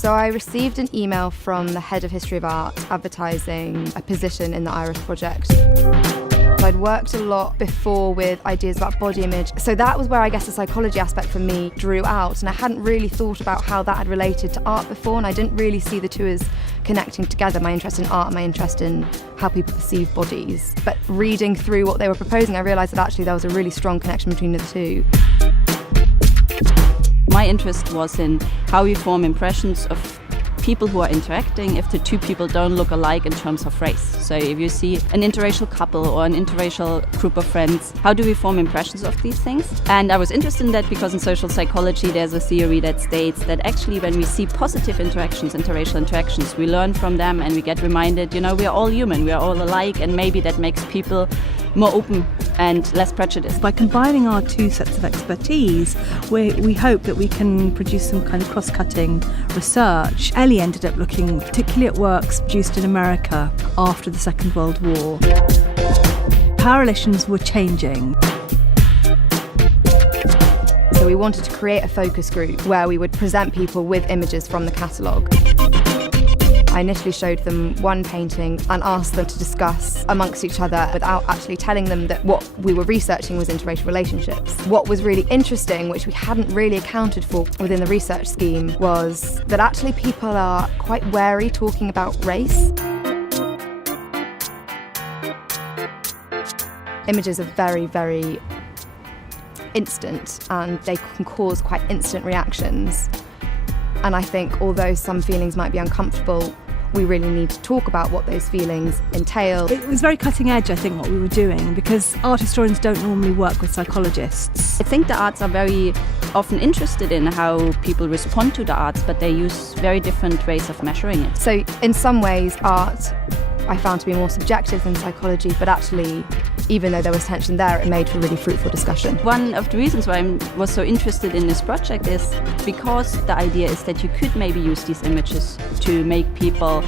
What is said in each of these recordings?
So I received an email from the head of History of Art advertising a position in the Iris project. I'd worked a lot before with ideas about body image, so that was where I guess the psychology aspect for me drew out, and I hadn't really thought about how that had related to art before, and I didn't really see the two as connecting together, my interest in art and my interest in how people perceive bodies. But reading through what they were proposing, I realised that actually there was a really strong connection between the two. My interest was in how we form impressions of people who are interacting if the two people don't look alike in terms of race. So if you see an interracial couple or an interracial group of friends, how do we form impressions of these things? And I was interested in that because in social psychology there's a theory that states that actually when we see positive interactions, interracial interactions, we learn from them and we get reminded, we are all human, we are all alike, and maybe that makes people more open and less prejudiced. By combining our two sets of expertise, we hope that we can produce some kind of cross-cutting research. Ellie ended up looking particularly at works produced in America after the Second World War. Power relations were changing. So we wanted to create a focus group where we would present people with images from the catalogue. I initially showed them one painting and asked them to discuss amongst each other without actually telling them that what we were researching was interracial relationships. What was really interesting, which we hadn't really accounted for within the research scheme, was that actually people are quite wary talking about race. Images are very, very instant and they can cause quite instant reactions. And I think although some feelings might be uncomfortable, we really need to talk about what those feelings entail. It was very cutting edge, I think, what we were doing, because art historians don't normally work with psychologists. I think the arts are very often interested in how people respond to the arts, but they use very different ways of measuring it. So in some ways, art I found to be more subjective than psychology, but actually, even though there was tension there, it made for a really fruitful discussion. One of the reasons why I was so interested in this project is because the idea is that you could maybe use these images to make people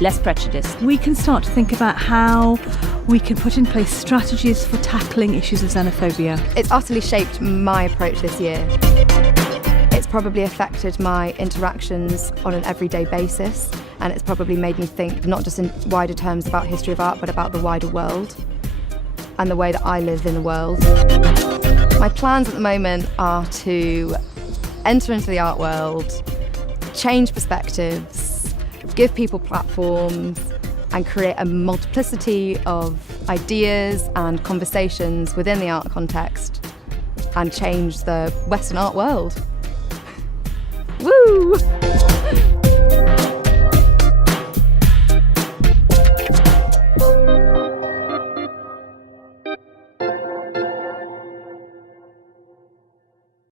less prejudiced. We can start to think about how we can put in place strategies for tackling issues of xenophobia. It's utterly shaped my approach this year. It's probably affected my interactions on an everyday basis, and it's probably made me think not just in wider terms about history of art, but about the wider world and the way that I live in the world. My plans at the moment are to enter into the art world, change perspectives, give people platforms, and create a multiplicity of ideas and conversations within the art context and change the Western art world. Woo!